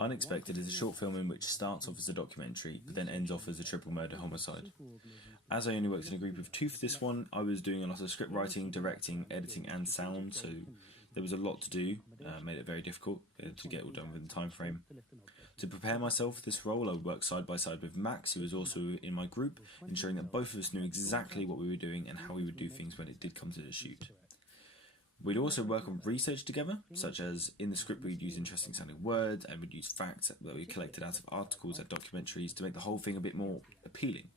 Unexpected is a short film in which starts off as a documentary, but then ends off as a triple murder homicide. As I only worked in a group of 2 for this one, I was doing a lot of script writing, directing, editing and sound, so there was a lot to do, made it very difficult to get all done within the time frame. To prepare myself for this role, I would work side by side with Max, who was also in my group, ensuring that both of us knew exactly what we were doing and how we would do things when it did come to the shoot. We'd also work on research together, such as in the script we'd use interesting sounding words and we'd use facts that we collected out of articles and documentaries to make the whole thing a bit more appealing.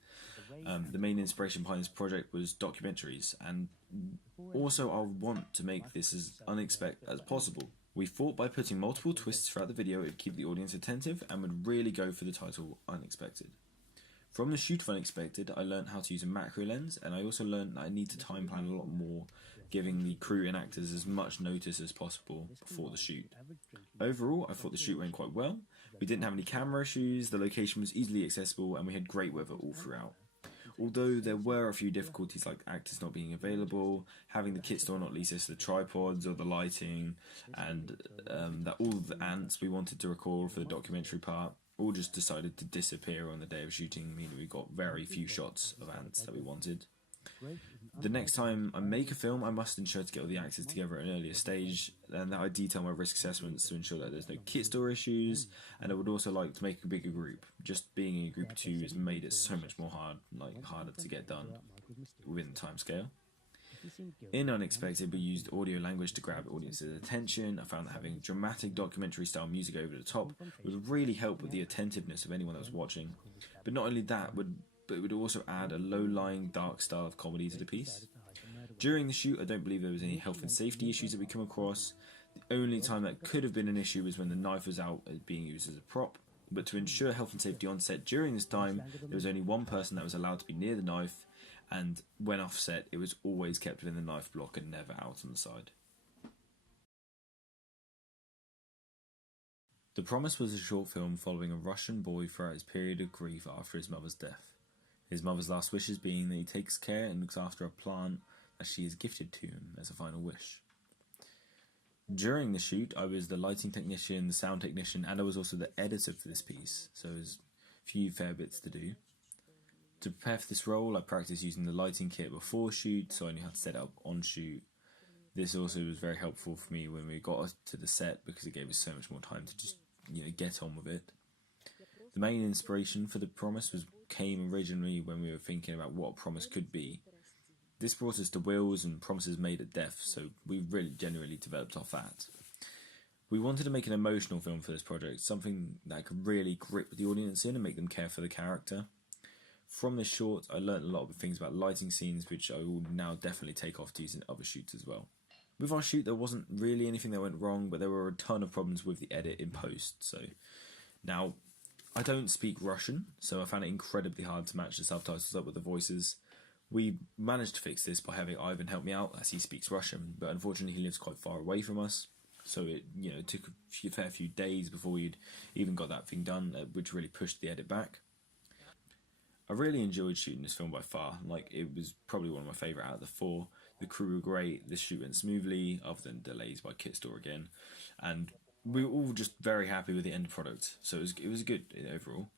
The main inspiration behind this project was documentaries, and also I want to make this as unexpected as possible. We thought by putting multiple twists throughout the video it would keep the audience attentive and would really go for the title Unexpected. From the shoot of Unexpected, I learned how to use a macro lens, and I also learned that I need to time plan a lot more, giving the crew and actors as much notice as possible before the shoot. Overall, I thought the shoot went quite well. We didn't have any camera issues, the location was easily accessible, and we had great weather all throughout. Although there were a few difficulties like actors not being available, having the kit store not lease us the tripods or the lighting, and that all of the ants we wanted to record for the documentary part all just decided to disappear on the day of shooting, meaning we got very few shots of ants that we wanted. The next time I make a film, I must ensure to get all the actors together at an earlier stage, and that I detail my risk assessments to ensure that there's no kit store issues, and I would also like to make a bigger group. Just being in a group of 2 has made it so much more harder to get done within the time scale. In Unexpected, we used audio language to grab audience's attention. I found that having dramatic documentary style music over the top would really help with the attentiveness of anyone that was watching. But not only that, it would also add a low-lying dark style of comedy to the piece. During the shoot, I don't believe there was any health and safety issues that we come across. The only time that could have been an issue was when the knife was out being used as a prop. But to ensure health and safety on set during this time, there was only one person that was allowed to be near the knife, and when off set, it was always kept within the knife block and never out on the side. The Promise was a short film following a Russian boy throughout his period of grief after his mother's death. His mother's last wishes being that he takes care and looks after a plant that she has gifted to him as a final wish. During the shoot, I was the lighting technician, the sound technician, and I was also the editor for this piece, so there's a few fair bits to do. To prepare for this role, I practiced using the lighting kit before shoot, so I knew how to set it up on shoot. This also was very helpful for me when we got to the set because it gave us so much more time to just, get on with it. The main inspiration for The Promise came originally when we were thinking about what a promise could be. This brought us to wills and promises made at death, so we really genuinely developed off that. We wanted to make an emotional film for this project, something that could really grip the audience in and make them care for the character. From this short, I learned a lot of things about lighting scenes, which I will now definitely take off to use in other shoots as well. With our shoot, there wasn't really anything that went wrong, but there were a ton of problems with the edit in post. So now, I don't speak Russian, so I found it incredibly hard to match the subtitles up with the voices. We managed to fix this by having Ivan help me out, as he speaks Russian, but unfortunately he lives quite far away from us. So it took a fair few days before we'd even got that thing done, which really pushed the edit back. I really enjoyed shooting this film by far. It was probably one of my favourite out of the 4. The crew were great, the shoot went smoothly, other than delays by kit store again, and we were all just very happy with the end product, so it was good overall.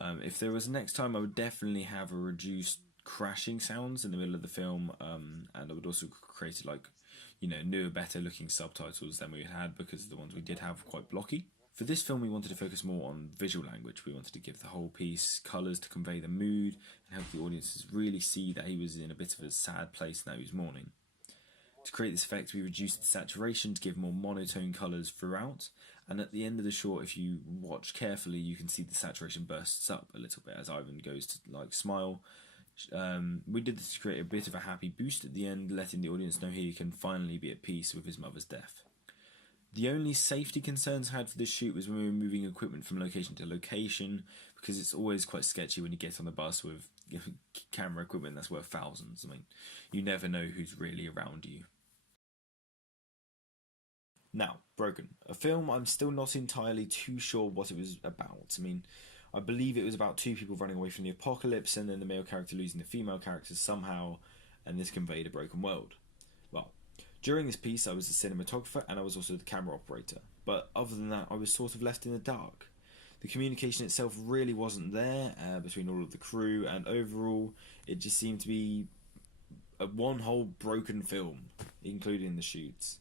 If there was a next time, I would definitely have a reduced crashing sounds in the middle of the film, and I would also create newer, better looking subtitles than we had, because the ones we did have were quite blocky. For this film, we wanted to focus more on visual language. We wanted to give the whole piece colours to convey the mood and help the audiences really see that he was in a bit of a sad place and that he was mourning. To create this effect, we reduced the saturation to give more monotone colours throughout, and at the end of the shot, if you watch carefully, you can see the saturation bursts up a little bit as Ivan goes to smile. We did this to create a bit of a happy boost at the end, letting the audience know he can finally be at peace with his mother's death. The only safety concerns I had for this shoot was when we were moving equipment from location to location, because it's always quite sketchy when you get on the bus with camera equipment that's worth thousands. You never know who's really around you. Now, Broken, a film I'm still not entirely too sure what it was about. I believe it was about 2 people running away from the apocalypse and then the male character losing the female character somehow, and this conveyed a broken world. Well, during this piece, I was the cinematographer and I was also the camera operator. but other than that I was sort of left in the dark. The communication itself really wasn't there between all of the crew, and overall it just seemed to be one whole broken film, including the shoots.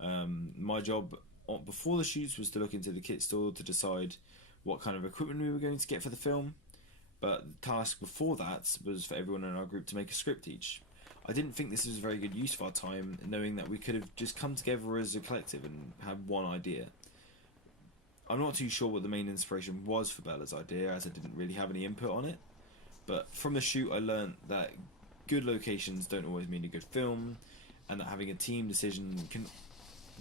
My job before the shoots was to look into the kit store to decide what kind of equipment we were going to get for the film, but the task before that was for everyone in our group to make a script each. I didn't think this was a very good use of our time, knowing that we could have just come together as a collective and had one idea. I'm not too sure what the main inspiration was for Bella's idea, as I didn't really have any input on it, but from the shoot I learnt that good locations don't always mean a good film, and that having a team decision can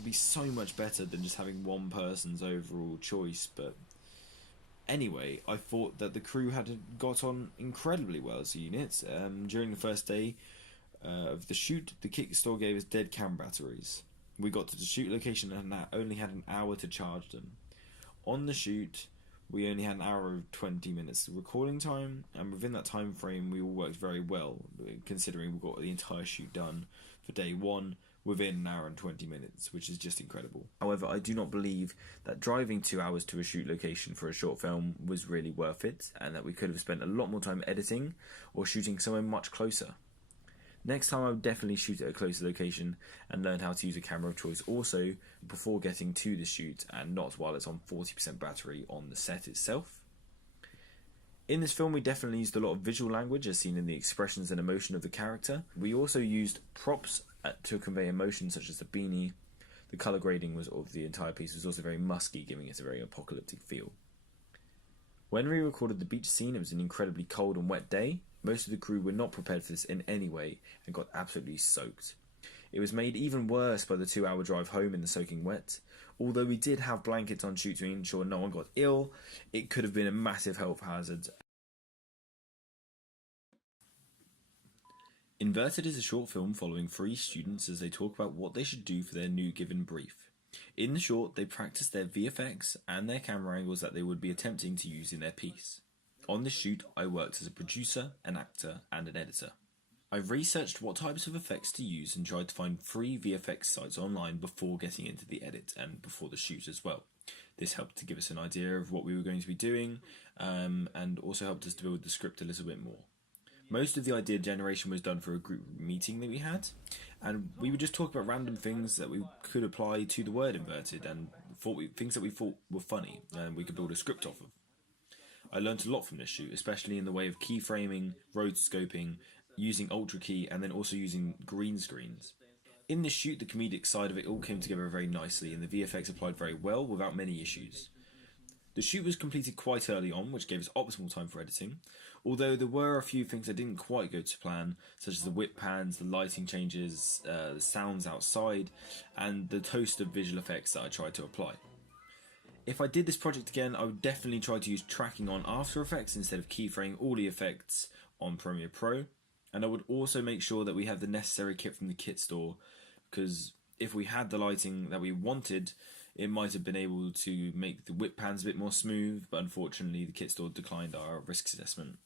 be so much better than just having one person's overall choice. But anyway, I thought that the crew had got on incredibly well as a unit. During the first day of the shoot, the kit store gave us dead cam batteries. We got to the shoot location and only had an hour to charge them. On the shoot, we only had an hour and 20 minutes of recording time, and within that time frame we all worked very well, considering we got the entire shoot done for day one within an hour and 20 minutes, which is just incredible. However, I do not believe that driving 2 hours to a shoot location for a short film was really worth it, and that we could have spent a lot more time editing or shooting somewhere much closer. Next time I would definitely shoot at a closer location and learn how to use a camera of choice also before getting to the shoot, and not while it's on 40% battery on the set itself. In this film we definitely used a lot of visual language as seen in the expressions and emotion of the character. We also used props to convey emotion, such as the beanie. The colour grading of the entire piece was also very musky, giving it a very apocalyptic feel. When we recorded the beach scene, it was an incredibly cold and wet day. Most of the crew were not prepared for this in any way and got absolutely soaked. It was made even worse by the 2-hour drive home in the soaking wet. Although we did have blankets on shoot to ensure no one got ill, it could have been a massive health hazard. Inverted is a short film following 3 students as they talk about what they should do for their new given brief. In the short, they practice their VFX and their camera angles that they would be attempting to use in their piece. On this shoot, I worked as a producer, an actor, and an editor. I've researched what types of effects to use and tried to find free VFX sites online before getting into the edit and before the shoot as well. This helped to give us an idea of what we were going to be doing, and also helped us to build the script a little bit more. Most of the idea generation was done for a group meeting that we had, and we would just talk about random things that we could apply to the word inverted, and things that we thought were funny, and we could build a script off of. I learnt a lot from this shoot, especially in the way of keyframing, rotoscoping, using Ultra Key, and then also using green screens. In this shoot, the comedic side of it all came together very nicely, and the VFX applied very well without many issues. The shoot was completed quite early on, which gave us optimal time for editing, although there were a few things that didn't quite go to plan, such as the whip pans, the lighting changes, the sounds outside, and the toast of visual effects that I tried to apply. If I did this project again, I would definitely try to use tracking on After Effects instead of keyframing all the effects on Premiere Pro, and I would also make sure that we had the necessary kit from the kit store, because if we had the lighting that we wanted, it might have been able to make the whip pans a bit more smooth, but unfortunately the kit store declined our risk assessment.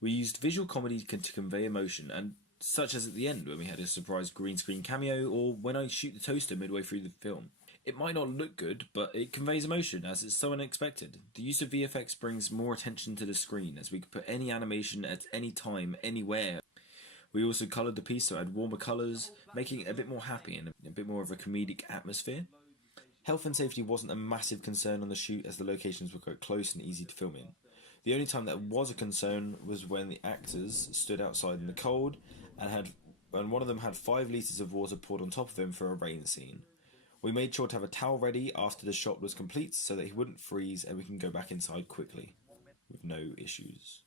We used visual comedy to convey emotion, and such as at the end when we had a surprise green screen cameo, or when I shoot the toaster midway through the film. It might not look good, but it conveys emotion as it's so unexpected. The use of VFX brings more attention to the screen, as we could put any animation at any time, anywhere. We also coloured the piece so it had warmer colours, making it a bit more happy and a bit more of a comedic atmosphere. Health and safety wasn't a massive concern on the shoot, as the locations were quite close and easy to film in. The only time that was a concern was when the actors stood outside in the cold and one of them had 5 litres of water poured on top of him for a rain scene. We made sure to have a towel ready after the shot was complete so that he wouldn't freeze and we can go back inside quickly with no issues.